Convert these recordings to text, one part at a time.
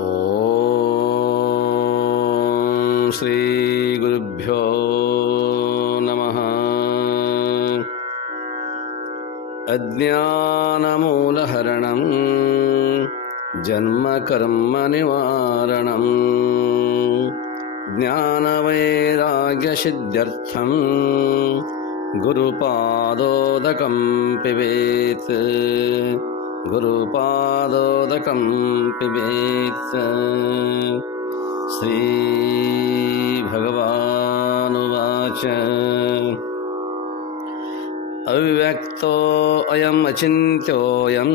ಓಂ ಶ್ರೀ ಗುರುಭ್ಯೋ ನಮಃ. ಅಜ್ಞಾನಮೂಲಹರಣಂ ಜನ್ಮಕರ್ಮ ನಿವಾರಣಂ ಜ್ಞಾನವೈರಾಗ್ಯಸಿದ್ಧ್ಯರ್ಥಂ ಗುರುಪಾದೋದಕಂ ಪಿಬೇತ್ ಗುರುಪಾದೋದಕಂ ಪಿಬೇತ್. ಶ್ರೀ ಭಗವಾನುವಾಚ ಅವ್ಯಕ್ತೋ ಅಯಂ ಅಚಿಂತ್ಯೋಯಂ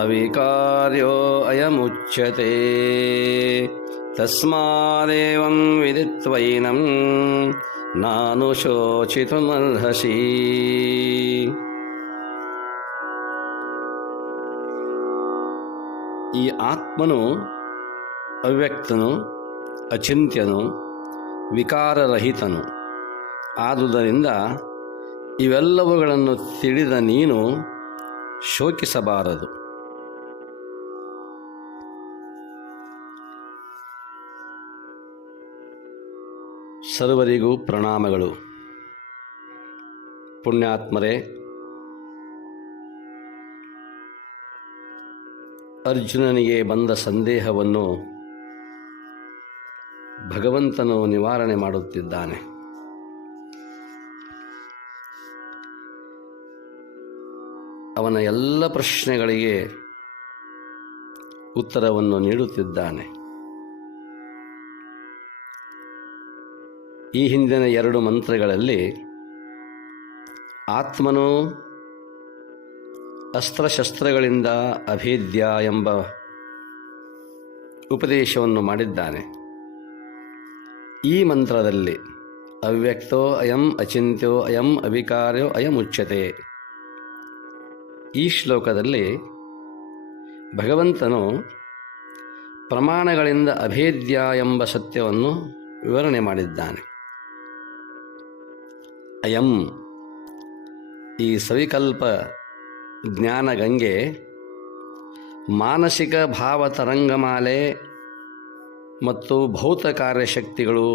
ಅವಿಕಾರ್ಯೋ ಅಯಮುಚ್ಯತೆ ತಸ್ಮಾದೇವಂ ವಿದಿತ್ವೈನಂ ನಾನುಶೋಚಿತುಮರ್ಹಸಿ. ಈ ಆತ್ಮನು ಅವ್ಯಕ್ತನು, ಅಚಿಂತ್ಯನು, ವಿಕಾರರಹಿತನು. ಆದುದರಿಂದ ಇವೆಲ್ಲವುಗಳನ್ನು ತಿಳಿದ ನೀನು ಶೋಕಿಸಬಾರದು. ಸರ್ವರಿಗೂ ಪ್ರಣಾಮಗಳು. ಪುಣ್ಯಾತ್ಮರೇ, ಅರ್ಜುನನಿಗೆ ಬಂದ ಸಂದೇಹವನ್ನು ಭಗವಂತನು ನಿವಾರಣೆ ಮಾಡುತ್ತಿದ್ದಾನೆ. ಅವನ ಎಲ್ಲ ಪ್ರಶ್ನೆಗಳಿಗೆ ಉತ್ತರವನ್ನು ನೀಡುತ್ತಿದ್ದಾನೆ. ಈ ಹಿಂದಿನ 2 ಮಂತ್ರಗಳಲ್ಲಿ ಆತ್ಮನು ಅಸ್ತ್ರಶಸ್ತ್ರಗಳಿಂದ ಅಭೇದ್ಯ ಎಂಬ ಉಪದೇಶವನ್ನು ಮಾಡಿದ್ದಾನೆ. ಈ ಮಂತ್ರದಲ್ಲಿ ಅವ್ಯಕ್ತೋ ಅಯಂ ಅಚಿಂತ್ಯೋ ಅಯಂ ಅವಿಕಾರ್ಯೋ ಅಯಂ ಉಚ್ಯತೆ. ಈ ಶ್ಲೋಕದಲ್ಲಿ ಭಗವಂತನು ಪ್ರಮಾಣಗಳಿಂದ ಅಭೇದ್ಯ ಎಂಬ ಸತ್ಯವನ್ನು ವಿವರಣೆ ಮಾಡಿದ್ದಾನೆ. ಅಯಂ, ಈ ಸವಿಕಲ್ಪ ಜ್ಞಾನಗಂಗೆ ಮಾನಸಿಕ ಭಾವತರಂಗಮಾಲೆ ಮತ್ತು ಭೌತ ಕಾರ್ಯಶಕ್ತಿಗಳು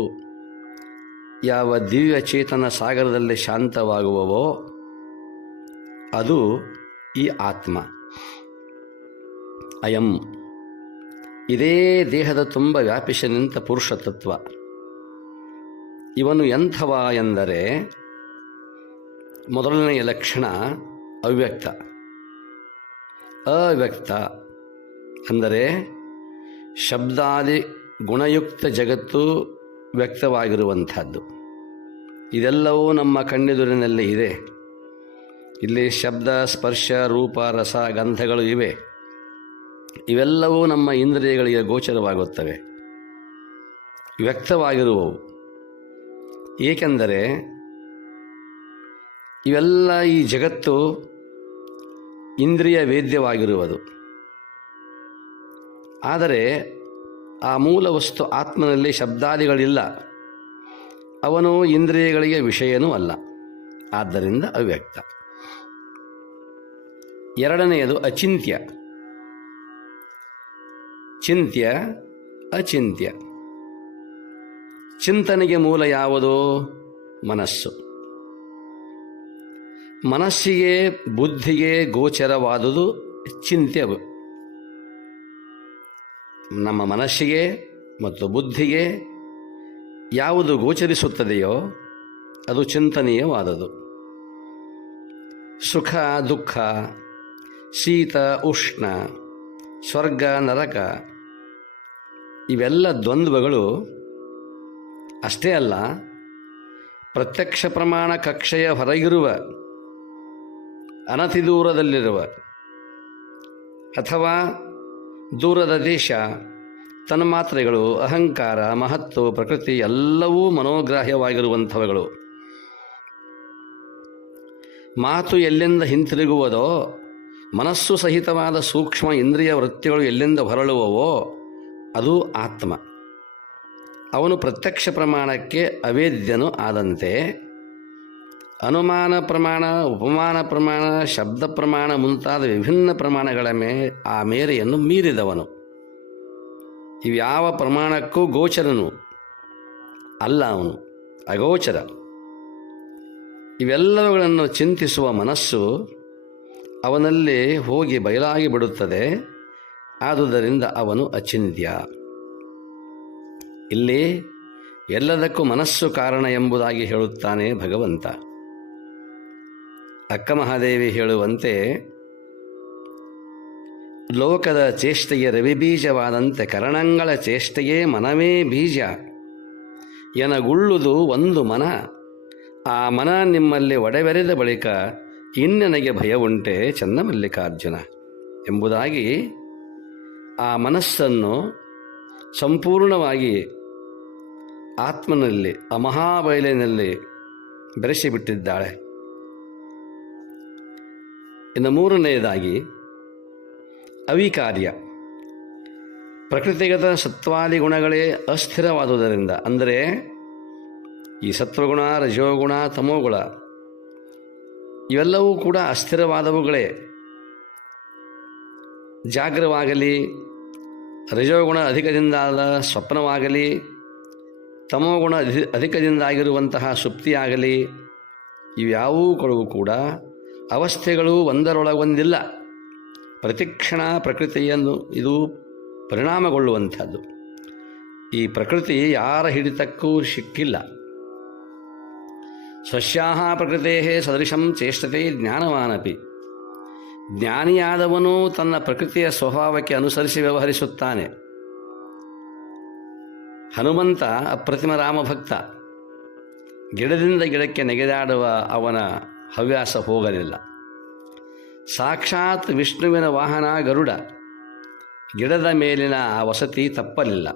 ಯಾವ ದಿವ್ಯ ಚೇತನ ಸಾಗರದಲ್ಲಿ ಶಾಂತವಾಗುವವೋ ಅದು ಈ ಆತ್ಮ. ಅಯಂ, ಇದೇ ದೇಹದ ತುಂಬ ವ್ಯಾಪಿಸಿ ನಿಂತ ಪುರುಷ ತತ್ವ. ಇವನು ಎಂಥವ ಎಂದರೆ, ಮೊದಲನೆಯ ಲಕ್ಷಣ ಅವ್ಯಕ್ತ. ಅವ್ಯಕ್ತ ಅಂದರೆ ಶಬ್ದಾದಿ ಗುಣಯುಕ್ತ ಜಗತ್ತು ವ್ಯಕ್ತವಾಗಿರುವಂಥದ್ದು. ಇದೆಲ್ಲವೂ ನಮ್ಮ ಕಣ್ಣೆದುರಿನಲ್ಲಿ ಇದೆ. ಇಲ್ಲಿ ಶಬ್ದ, ಸ್ಪರ್ಶ, ರೂಪ, ರಸ, ಗಂಧಗಳು ಇವೆ. ಇವೆಲ್ಲವೂ ನಮ್ಮ ಇಂದ್ರಿಯಗಳಿಗೆ ಗೋಚರವಾಗುತ್ತವೆ, ವ್ಯಕ್ತವಾಗಿರುವವು. ಏಕೆಂದರೆ ಇವೆಲ್ಲ, ಈ ಜಗತ್ತು ಇಂದ್ರಿಯ ವೇದ್ಯವಾಗಿರುವುದು. ಆದರೆ ಆ ಮೂಲ ವಸ್ತು ಆತ್ಮನಲ್ಲಿ ಶಬ್ದಾದಿಗಳಿಲ್ಲ. ಅವನು ಇಂದ್ರಿಯಗಳಿಗೆ ವಿಷಯನೂ ಅಲ್ಲ. ಆದ್ದರಿಂದ ಅವ್ಯಕ್ತ. ಎರಡನೆಯದು ಅಚಿಂತ್ಯ. ಚಿಂತ್ಯ, ಅಚಿಂತ್ಯ. ಚಿಂತನೆಗೆ ಮೂಲ ಯಾವುದು? ಮನಸ್ಸು. ಮನಸ್ಸಿಗೆ, ಬುದ್ಧಿಗೆ ಗೋಚರವಾದುದು ಚಿಂತ್ಯ. ನಮ್ಮ ಮನಸ್ಸಿಗೆ ಮತ್ತು ಬುದ್ಧಿಗೆ ಯಾವುದು ಗೋಚರಿಸುತ್ತದೆಯೋ ಅದು ಚಿಂತನೀಯವಾದುದು. ಸುಖ, ದುಃಖ, ಶೀತ, ಉಷ್ಣ, ಸ್ವರ್ಗ, ನರಕ, ಇವೆಲ್ಲ ದ್ವಂದ್ವಗಳು. ಅಷ್ಟೇ ಅಲ್ಲ, ಪ್ರತ್ಯಕ್ಷ ಪ್ರಮಾಣ ಕಕ್ಷೆಯ ಹೊರಗಿರುವ, ಅನತಿ ದೂರದಲ್ಲಿರುವ ಅಥವಾ ದೂರದ ದೇಶ, ತನ್ಮಾತ್ರೆಗಳು, ಅಹಂಕಾರ, ಮಹತ್ತು, ಪ್ರಕೃತಿ ಎಲ್ಲವೂ ಮನೋಗ್ರಾಹ್ಯವಾಗಿರುವಂಥವುಗಳು. ಮಾತು ಎಲ್ಲಿಂದ ಹಿಂತಿರುಗುವುದೋ, ಮನಸ್ಸು ಸಹಿತವಾದ ಸೂಕ್ಷ್ಮ ಇಂದ್ರಿಯ ವೃತ್ತಿಗಳು ಎಲ್ಲಿಂದ ಹೊರಳುವವೋ ಅದು ಆತ್ಮ. ಅವನು ಪ್ರತ್ಯಕ್ಷ ಪ್ರಮಾಣಕ್ಕೆ ಅವೇದ್ಯನು ಆದಂತೆ ಅನುಮಾನ ಪ್ರಮಾಣ, ಉಪಮಾನ ಪ್ರಮಾಣ, ಶಬ್ದ ಪ್ರಮಾಣ ಮುಂತಾದ ವಿಭಿನ್ನ ಪ್ರಮಾಣಗಳ ಆ ಮೇರೆಯನ್ನು ಮೀರಿದವನು. ಇವ್ಯಾವ ಪ್ರಮಾಣಕ್ಕೂ ಗೋಚರನು ಅಲ್ಲ, ಅವನು ಅಗೋಚರ. ಇವೆಲ್ಲವುಗಳನ್ನು ಚಿಂತಿಸುವ ಮನಸ್ಸು ಅವನಲ್ಲಿ ಹೋಗಿ ಬಯಲಾಗಿ ಬಿಡುತ್ತದೆ. ಆದುದರಿಂದ ಅವನು ಅಚಿಂತ್ಯ. ಇಲ್ಲಿ ಎಲ್ಲದಕ್ಕೂ ಮನಸ್ಸು ಕಾರಣ ಎಂಬುದಾಗಿ ಹೇಳುತ್ತಾನೆ ಭಗವಂತ. ಅಕ್ಕ ಮಹಾದೇವಿ ಹೇಳುವಂತೆ, ಲೋಕದ ಚೇಷ್ಟೆಗೆ ರವಿಬೀಜವಾದಂತೆ ಕರಣಗಳ ಚೇಷ್ಟೆಯೇ ಮನವೇ ಬೀಜ ಎನಗುಳ್ಳುವುದು ಒಂದು ಮನ. ಆ ಮನ ನಿಮ್ಮಲ್ಲಿ ಒಡೆಬೆರೆದ ಬಳಿಕ ಇನ್ನೆನಗೆ ಭಯ ಉಂಟೆ ಚನ್ನಮಲ್ಲಿಕಾರ್ಜುನ ಎಂಬುದಾಗಿ ಆ ಮನಸ್ಸನ್ನು ಸಂಪೂರ್ಣವಾಗಿ ಆತ್ಮನಲ್ಲಿ ಆ ಮಹಾಬಯಲಿನಲ್ಲಿ ಬೆರೆಸಿಬಿಟ್ಟಿದ್ದಾಳೆ. ಇನ್ನು ಮೂರನೆಯದಾಗಿ ಅವಿಕಾರ್ಯ. ಪ್ರಕೃತಿಗತ ಸತ್ವಾದಿ ಗುಣಗಳೇ ಅಸ್ಥಿರವಾದುದರಿಂದ, ಅಂದರೆ ಈ ಸತ್ವಗುಣ, ರಜೋಗುಣ, ತಮೋಗುಣ ಇವೆಲ್ಲವೂ ಕೂಡ ಅಸ್ಥಿರವಾದವುಗಳೇ. ಜಾಗ್ರವಾಗಲಿ, ರಜೋಗುಣ ಅಧಿಕದಿಂದಾದ ಸ್ವಪ್ನವಾಗಲಿ, ತಮೋಗುಣ ಅಧಿಕದಿಂದಾಗಿರುವಂತಹ ಸುಪ್ತಿಯಾಗಲಿ, ಇವ್ಯಾವುಗಳು ಕೂಡ ಅವಸ್ಥೆಗಳು ಒಂದರೊಳಗೊಂದಿಲ್ಲ. ಪ್ರತಿಕ್ಷಣ ಪ್ರಕೃತಿಯನ್ನು ಇದು ಪರಿಣಾಮಗೊಳ್ಳುವಂಥದ್ದು. ಈ ಪ್ರಕೃತಿ ಯಾರ ಹಿಡಿತಕ್ಕೂ ಸಿಕ್ಕಿಲ್ಲ. ಸ್ವಸ್ಯಾಹ ಪ್ರಕೃತೇ ಸದೃಶಂ ಚೇಷ್ಟತೆ ಜ್ಞಾನವಾನಪಿ. ಜ್ಞಾನಿಯಾದವನು ತನ್ನ ಪ್ರಕೃತಿಯ ಸ್ವಭಾವಕ್ಕೆ ಅನುಸರಿಸಿ ವ್ಯವಹರಿಸುತ್ತಾನೆ. ಹನುಮಂತ ಅಪ್ರತಿಮ ರಾಮಭಕ್ತ. ಗಿಡದಿಂದ ಗಿಡಕ್ಕೆ ನೆಗೆದಾಡುವ ಅವನ ಹವ್ಯಾಸ ಹೋಗಲಿಲ್ಲ. ಸಾಕ್ಷಾತ್ ವಿಷ್ಣುವಿನ ವಾಹನ ಗರುಡ. ಗಿಡದ ಮೇಲಿನ ಆ ವಸತಿ ತಪ್ಪಲಿಲ್ಲ.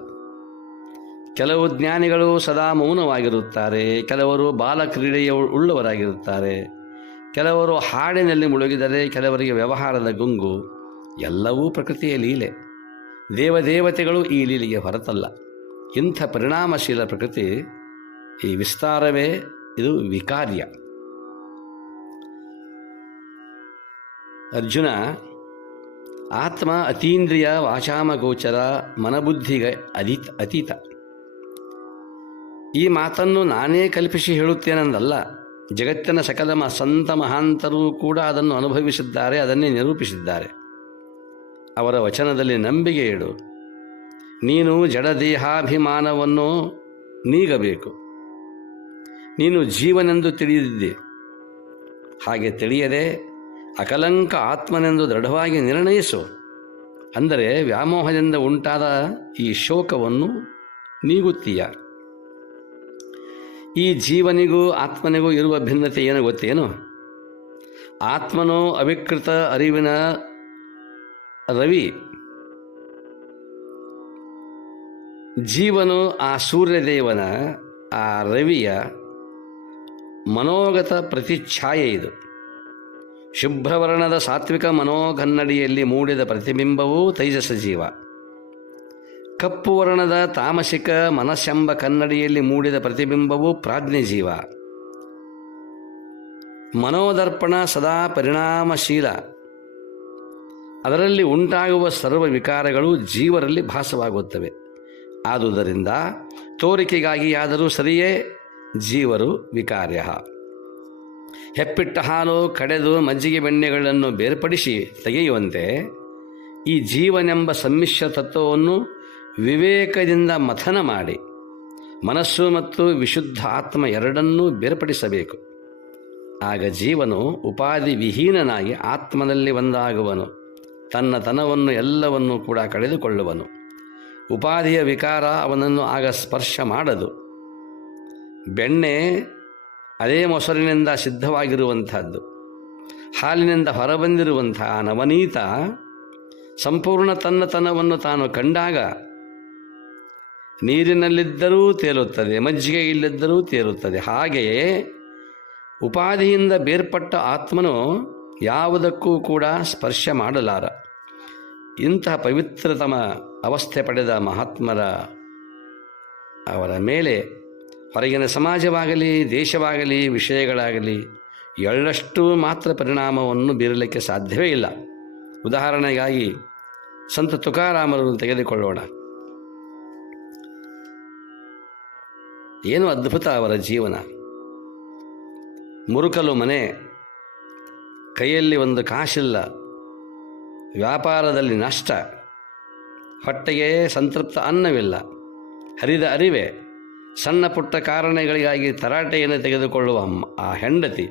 ಕೆಲವು ಜ್ಞಾನಿಗಳು ಸದಾ ಮೌನವಾಗಿರುತ್ತಾರೆ, ಕೆಲವರು ಬಾಲಕ್ರೀಡೆಯ ಉಳ್ಳವರಾಗಿರುತ್ತಾರೆ, ಕೆಲವರು ಹಾಡಿನಲ್ಲಿ ಮುಳುಗಿದರೆ, ಕೆಲವರಿಗೆ ವ್ಯವಹಾರದ ಗುಂಗು. ಎಲ್ಲವೂ ಪ್ರಕೃತಿಯ ಲೀಲೆ. ದೇವದೇವತೆಗಳು ಈ ಲೀಲೆಗೆ ಹೊರತಲ್ಲ. ಇಂಥ ಪರಿಣಾಮಶೀಲ ಪ್ರಕೃತಿ, ಈ ವಿಸ್ತಾರವೇ ಇದು ವಿಕಾರ್ಯ. ಅರ್ಜುನ, ಆತ್ಮ ಅತೀಂದ್ರಿಯ, ವಾಚಾಮಗೋಚರ, ಮನಬುದ್ಧಿಗೆ ಅತೀತ. ಈ ಮಾತನ್ನು ನಾನೇ ಕಲ್ಪಿಸಿ ಹೇಳುತ್ತೇನೆಂದಲ್ಲ. ಜಗತ್ತಿನ ಸಕಲ ಸಂತ ಮಹಾಂತರೂ ಕೂಡ ಅದನ್ನು ಅನುಭವಿಸಿದ್ದಾರೆ, ಅದನ್ನೇ ನಿರೂಪಿಸಿದ್ದಾರೆ. ಅವರ ವಚನದಲ್ಲಿ ನಂಬಿಕೆ ಇಡು. ನೀನು ಜಡದೇಹಾಭಿಮಾನವನ್ನು ನೀಗಬೇಕು. ನೀನು ಜೀವನೆಂದು ತಿಳಿದಿದ್ದೆ. ಹಾಗೆ ತಿಳಿಯದೆ ಅಕಲಂಕ ಆತ್ಮನೆಂದು ದೃಢವಾಗಿ ನಿರ್ಣಯಿಸು. ಅಂದರೆ ವ್ಯಾಮೋಹದಿಂದ ಉಂಟಾದ ಈ ಶೋಕವನ್ನು ನೀಗುತ್ತೀಯ. ಈ ಜೀವನಿಗೂ ಆತ್ಮನಿಗೂ ಇರುವ ಭಿನ್ನತೆ ಏನು ಗೊತ್ತೇನು? ಆತ್ಮನೋ ಅವಿಕೃತ ಅರಿವಿನ ರವಿ, ಜೀವನು ಆ ಸೂರ್ಯದೇವನ ಆ ರವಿಯ ಮನೋಗತ ಪ್ರತಿಛಾಯೆ. ಇದು ಶುಭ್ರವರ್ಣದ ಸಾತ್ವಿಕ ಮನೋಗನ್ನಡಿಯಲ್ಲಿ ಮೂಡಿದ ಪ್ರತಿಬಿಂಬವೂ ತೈಜಸ ಜೀವ. ಕಪ್ಪು ವರ್ಣದ ತಾಮಸಿಕ ಮನಸ್ಸೆಂಬ ಕನ್ನಡಿಯಲ್ಲಿ ಮೂಡಿದ ಪ್ರತಿಬಿಂಬವೂ ಪ್ರಾಜ್ಞೆ ಜೀವ. ಮನೋದರ್ಪಣ ಸದಾ ಪರಿಣಾಮಶೀಲ. ಅದರಲ್ಲಿ ಉಂಟಾಗುವ ಸರ್ವ ವಿಕಾರಗಳು ಜೀವರಲ್ಲಿ ಭಾಸವಾಗುತ್ತವೆ. ಆದುದರಿಂದ ತೋರಿಕೆಗಾಗಿಯಾದರೂ ಸರಿಯೇ ಜೀವರು ವಿಕಾರ್ಯ. ಹೆಪ್ಪಿಟ್ಟ ಹಾಲು ಕಡೆದು ಮಜ್ಜಿಗೆ ಬೆಣ್ಣೆಗಳನ್ನು ಬೇರ್ಪಡಿಸಿ ತೆಗೆಯುವಂತೆ ಈ ಜೀವನೆಂಬ ಸಮ್ಮಿಶ್ರ ತತ್ವವನ್ನು ವಿವೇಕದಿಂದ ಮಥನ ಮಾಡಿ ಮನಸ್ಸು ಮತ್ತು ವಿಶುದ್ಧ ಆತ್ಮ ಎರಡನ್ನೂ ಬೇರ್ಪಡಿಸಬೇಕು. ಆಗ ಜೀವನು ಉಪಾಧಿ ವಿಹೀನನಾಗಿ ಆತ್ಮನಲ್ಲಿ ಒಂದಾಗುವನು. ತನ್ನ ತನವನ್ನು ಎಲ್ಲವನ್ನೂ ಕೂಡ ಕಳೆದುಕೊಳ್ಳುವನು. ಉಪಾಧಿಯ ವಿಕಾರ ಅವನನ್ನು ಆಗ ಸ್ಪರ್ಶ ಮಾಡದು. ಬೆಣ್ಣೆ ಅದೇ ಮೊಸರಿನಿಂದ ಸಿದ್ಧವಾಗಿರುವಂಥದ್ದು. ಹಾಲಿನಿಂದ ಹೊರಬಂದಿರುವಂತಹ ನವನೀತ ಸಂಪೂರ್ಣ ತನ್ನತನವನ್ನು ತಾನು ಕಂಡಾಗ ನೀರಿನಲ್ಲಿದ್ದರೂ ತೇಲುತ್ತದೆ, ಮಜ್ಜಿಗೆ ಇಲ್ಲದಿದ್ದರೂ ತೇಲುತ್ತದೆ. ಹಾಗೆಯೇ ಉಪಾಧಿಯಿಂದ ಬೇರ್ಪಟ್ಟ ಆತ್ಮನು ಯಾವುದಕ್ಕೂ ಕೂಡ ಸ್ಪರ್ಶ ಮಾಡಲಾರ. ಇಂತಹ ಪವಿತ್ರತಮ ಅವಸ್ಥೆ ಪಡೆದ ಮಹಾತ್ಮರ ಅವರ ಮೇಲೆ ಹೊರಗಿನ ಸಮಾಜವಾಗಲಿ, ದೇಶವಾಗಲಿ, ವಿಷಯಗಳಾಗಲಿ ಎಳ್ಳಷ್ಟು ಮಾತ್ರ ಪರಿಣಾಮವನ್ನು ಬೀರಲಿಕ್ಕೆ ಸಾಧ್ಯವೇ ಇಲ್ಲ. ಉದಾಹರಣೆಗಾಗಿ ಸಂತ ತುಕಾರಾಮರನ್ನು ತೆಗೆದುಕೊಳ್ಳೋಣ. ಏನು ಅದ್ಭುತ ಅವರ ಜೀವನ. ಮುರುಕಲು ಮನೆ, ಕೈಯಲ್ಲಿ ಒಂದು ಕಾಸಿಲ್ಲ, ವ್ಯಾಪಾರದಲ್ಲಿ ನಷ್ಟ, ಹೊಟ್ಟೆಗೆ ಸಂತೃಪ್ತ ಅನ್ನವಿಲ್ಲ, ಹರಿದ ಅರಿವೆ, ಸಣ್ಣ ಪುಟ್ಟ ಕಾರಣಗಳಿಗಾಗಿ ತರಾಟೆಯನ್ನು ತೆಗೆದುಕೊಳ್ಳುವ ಆ ಹೆಂಡತಿ,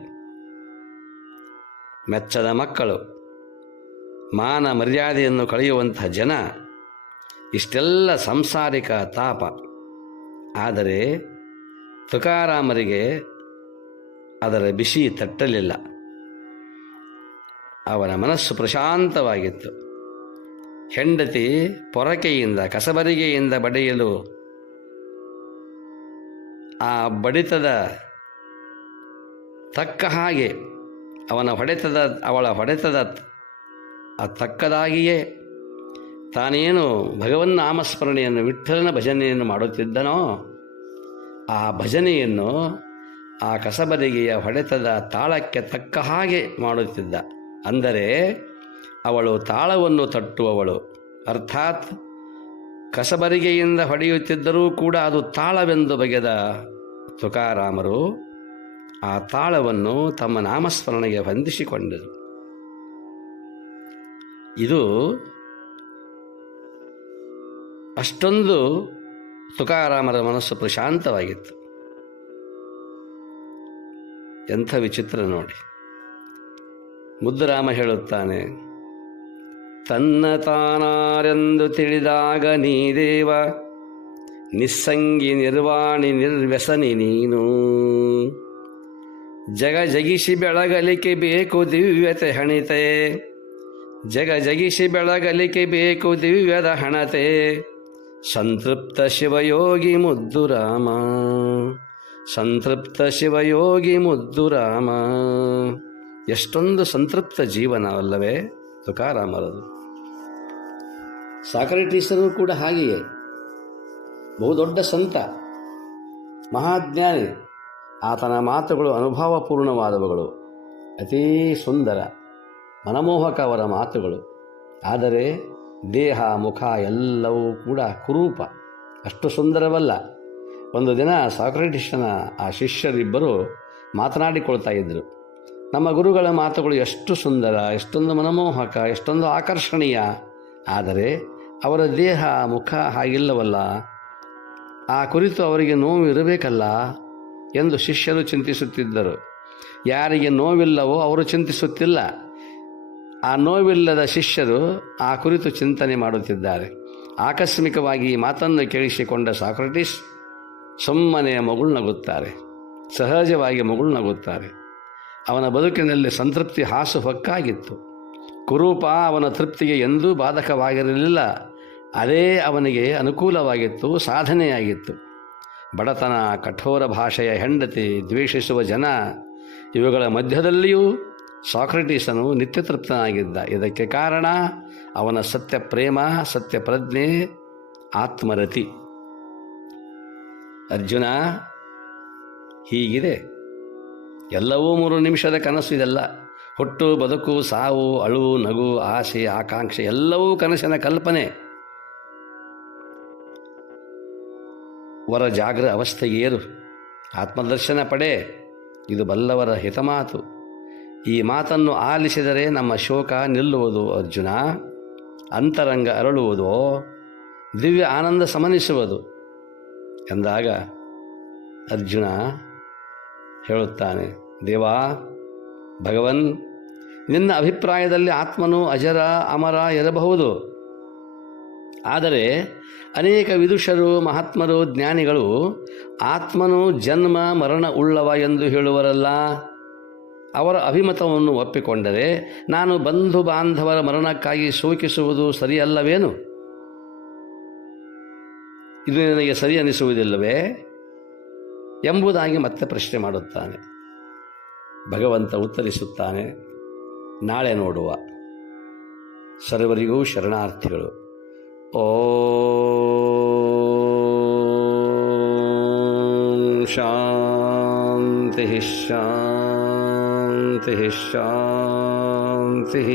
ಮೆಚ್ಚದ ಮಕ್ಕಳು, ಮಾನ ಮರ್ಯಾದೆಯನ್ನು ಕಳೆಯುವಂತಹ ಜನ, ಇಷ್ಟೆಲ್ಲ ಸಂಸಾರಿಕ ತಾಪ. ಆದರೆ ತುಕಾರಾಮರಿಗೆ ಅದರ ಬಿಸಿ ತಟ್ಟಲಿಲ್ಲ. ಅವನ ಮನಸ್ಸು ಪ್ರಶಾಂತವಾಗಿತ್ತು. ಹೆಂಡತಿ ಪೊರಕೆಯಿಂದ ಕಸಬರಿಗೆಯಿಂದ ಬಡಿಯಲು ಆ ಬಡಿತದ ತಕ್ಕ ಹಾಗೆ ಅವಳ ಹೊಡೆತದ ತಕ್ಕದಾಗಿಯೇ ತಾನೇನು ಭಗವನ್ ನಾಮಸ್ಮರಣೆಯನ್ನು, ವಿಠ್ಠಲನ ಭಜನೆಯನ್ನು ಮಾಡುತ್ತಿದ್ದನೋ ಆ ಭಜನೆಯನ್ನು ಆ ಕಸಬರಿಗೆಯ ಹೊಡೆತದ ತಾಳಕ್ಕೆ ತಕ್ಕ ಹಾಗೆ ಮಾಡುತ್ತಿದ್ದ. ಅಂದರೆ ಅವಳು ತಾಳವನ್ನು ತಟ್ಟುವವಳು, ಅರ್ಥಾತ್ ಕಸಬರಿಗೆಯಿಂದ ಹೊಡೆಯುತ್ತಿದ್ದರೂ ಕೂಡ ಅದು ತಾಳವೆಂದು ಬಗೆದ ತುಕಾರಾಮರು ಆ ತಾಳವನ್ನು ತಮ್ಮ ನಾಮಸ್ಮರಣೆಗೆ ಹೊಂದಿಸಿಕೊಂಡರು. ಇದು ಅಷ್ಟೊಂದು ತುಕಾರಾಮರ ಮನಸ್ಸು ಪ್ರಶಾಂತವಾಗಿತ್ತು. ಎಂಥ ವಿಚಿತ್ರ ನೋಡಿ. ಮುದ್ದುರಾಮ ಹೇಳುತ್ತಾನೆ, ತನ್ನ ತಾನಾರೆಂದು ತಿಳಿದಾಗ ನೀ ದೇವ, ನಿಸ್ಸಂಗಿ ನಿರ್ವಾಣಿ ನಿರ್ವ್ಯಸನಿ ನೀನು. ಜಗ ಜಗಿಸಿ ಬೆಳಗಲಿಕೆ ಬೇಕು ದಿವ್ಯತೆ ಹಣಿತೆ, ಜಗ ಜಗಿಸಿ ಬೆಳಗಲಿಕೆ ಬೇಕು ದಿವ್ಯದ ಹಣತೆ. ಸಂತೃಪ್ತ ಶಿವಯೋಗಿ ಮುದ್ದುರಾಮ, ಸಂತೃಪ್ತ ಶಿವಯೋಗಿ ಮುದ್ದುರಾಮ. ಎಷ್ಟೊಂದು ಸಂತೃಪ್ತ ಜೀವನವಲ್ಲವೇ ತುಕಾರಾಮರದು. ಸಾಕ್ರೆಟೀಸರು ಕೂಡ ಹಾಗೆಯೇ ಬಹುದೊಡ್ಡ ಸಂತ, ಮಹಾಜ್ಞಾನಿ. ಆತನ ಮಾತುಗಳು ಅನುಭವಪೂರ್ಣವಾದವುಗಳು, ಅತೀ ಸುಂದರ ಮನಮೋಹಕ ಅವರ ಮಾತುಗಳು. ಆದರೆ ದೇಹ ಮುಖ ಎಲ್ಲವೂ ಕೂಡ ಕುರೂಪ, ಅಷ್ಟು ಸುಂದರವಲ್ಲ. ಒಂದು ದಿನ ಸಾಕ್ರೆಟಿಸ್ನ ಆ ಶಿಷ್ಯರಿಬ್ಬರು ಮಾತನಾಡಿಕೊಳ್ತಾ ಇದ್ದರು. ನಮ್ಮ ಗುರುಗಳ ಮಾತುಗಳು ಎಷ್ಟು ಸುಂದರ, ಎಷ್ಟೊಂದು ಮನಮೋಹಕ, ಎಷ್ಟೊಂದು ಆಕರ್ಷಣೀಯ, ಆದರೆ ಅವರ ದೇಹ ಮುಖ ಹಾಗಿಲ್ಲವಲ್ಲ, ಆ ಕುರಿತು ಅವರಿಗೆ ನೋವು ಇರಬೇಕಲ್ಲ ಎಂದು ಶಿಷ್ಯರು ಚಿಂತಿಸುತ್ತಿದ್ದರು. ಯಾರಿಗೆ ನೋವಿಲ್ಲವೋ ಅವರು ಚಿಂತಿಸುತ್ತಿಲ್ಲ, ಆ ನೋವಿಲ್ಲದ ಶಿಷ್ಯರು ಆ ಕುರಿತು ಚಿಂತನೆ ಮಾಡುತ್ತಿದ್ದಾರೆ. ಆಕಸ್ಮಿಕವಾಗಿ ಈ ಮಾತನ್ನು ಕೇಳಿಸಿಕೊಂಡ ಸಾಕ್ರೆಟಿಸ್ ಸುಮ್ಮನೆ ಮಗುಳ್ನಗುತ್ತಾರೆ, ಸಹಜವಾಗಿ ಮಗುಳ್ನಗುತ್ತಾರೆ. ಅವನ ಬದುಕಿನಲ್ಲಿ ಸಂತೃಪ್ತಿ ಹಾಸುಹೊಕ್ಕಾಗಿತ್ತು. ಕುರೂಪ ಅವನ ತೃಪ್ತಿಗೆ ಎಂದೂ ಬಾಧಕವಾಗಿರಲಿಲ್ಲ. ಅದೇ ಅವನಿಗೆ ಅನುಕೂಲವಾಗಿತ್ತು, ಸಾಧನೆಯಾಗಿತ್ತು. ಬಡತನ, ಕಠೋರ ಭಾಷೆಯ ಹೆಂಡತಿ, ದ್ವೇಷಿಸುವ ಜನ, ಇವುಗಳ ಮಧ್ಯದಲ್ಲಿಯೂ ಸಾಕ್ರೆಟೀಸನು ನಿತ್ಯತೃಪ್ತನಾಗಿದ್ದ. ಇದಕ್ಕೆ ಕಾರಣ ಅವನ ಸತ್ಯ ಪ್ರೇಮ, ಸತ್ಯ ಪ್ರಜ್ಞೆ, ಆತ್ಮರತಿ. ಅರ್ಜುನ, ಹೀಗಿದೆ ಎಲ್ಲವೂ 3 ನಿಮಿಷದ ಕನಸು. ಇದೆಲ್ಲ ಹುಟ್ಟು, ಬದುಕು, ಸಾವು, ಅಳು, ನಗು, ಆಸೆ, ಆಕಾಂಕ್ಷೆ ಎಲ್ಲವೂ ಕನಸಿನ ಕಲ್ಪನೆ. ವರ ಜಾಗ್ರ ಅವಸ್ಥೆಗೇರು, ಆತ್ಮದರ್ಶನ ಪಡೆ, ಇದು ಬಲ್ಲವರ ಹಿತಮಾತು. ಈ ಮಾತನ್ನು ಆಲಿಸಿದರೆ ನಮ್ಮ ಶೋಕ ನಿಲ್ಲುವುದು ಅರ್ಜುನ, ಅಂತರಂಗ ಅರಳುವುದು, ದಿವ್ಯ ಆನಂದ ಸಮನಿಸುವುದು ಎಂದಾಗ ಅರ್ಜುನ ಹೇಳುತ್ತಾನೆ, ದೇವಾ ಭಗವನ್, ನಿನ್ನ ಅಭಿಪ್ರಾಯದಲ್ಲಿ ಆತ್ಮನು ಅಜರ ಅಮರ ಇರಬಹುದು. ಆದರೆ ಅನೇಕ ವಿದುಷರು, ಮಹಾತ್ಮರು, ಜ್ಞಾನಿಗಳು ಆತ್ಮನು ಜನ್ಮ ಮರಣ ಉಳ್ಳವ ಎಂದು ಹೇಳುವರಲ್ಲ. ಅವರ ಅಭಿಮತವನ್ನು ಒಪ್ಪಿಕೊಂಡರೆ ನಾನು ಬಂಧು ಬಾಂಧವರ ಮರಣಕ್ಕಾಗಿ ಶೋಕಿಸುವುದು ಸರಿಯಲ್ಲವೇನು? ಇದು ನನಗೆ ಸರಿ ಅನಿಸುವುದಿಲ್ಲವೇ ಎಂಬುದಾಗಿ ಮತ್ತೆ ಪ್ರಶ್ನೆ ಮಾಡುತ್ತಾನೆ. ಭಗವಂತ ಉತ್ತರಿಸುತ್ತಾನೆ, ನಾಳೆ ನೋಡುವ. ಸರ್ವರಿಗೂ ಶರಣಾರ್ಥಿಗಳು. ಓಂ ಶಾಂತಿ ಶಾಂತಿ ಶಾಂತಿ.